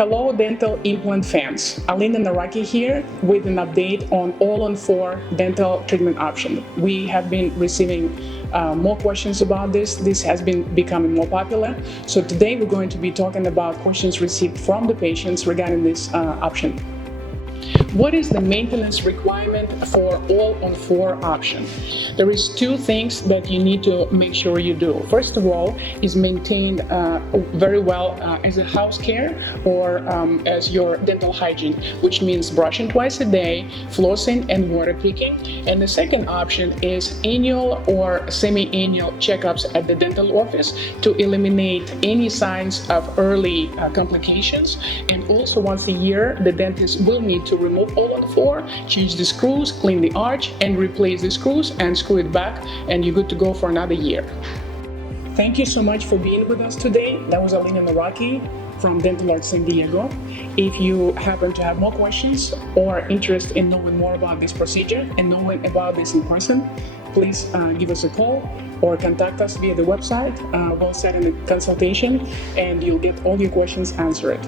Hello dental implant fans, Alina Naraki here with an update on All-on-4 dental treatment option. We have been receiving more questions about this. This has been becoming more popular. So today we're going to be talking about questions received from the patients regarding this option. What is the maintenance requirement for All-on-4 option? There is two things that you need to make sure you do. First of all, is maintained very well as a house care or as your dental hygiene, which means brushing twice a day, flossing and water picking. And the second option is annual or semi-annual checkups at the dental office to eliminate any signs of early complications. And also once a year, the dentist will need to remove All-on-4, change the screws, clean the arch, and replace the screws and screw it back, and you're good to go for another year. Thank you so much for being with us today. That was Alina Naraki from Dental Arts San Diego. If you happen to have more questions or interest in knowing more about this procedure and knowing about this in person, please give us a call or contact us via the website. We'll set in a consultation and you'll get all your questions answered.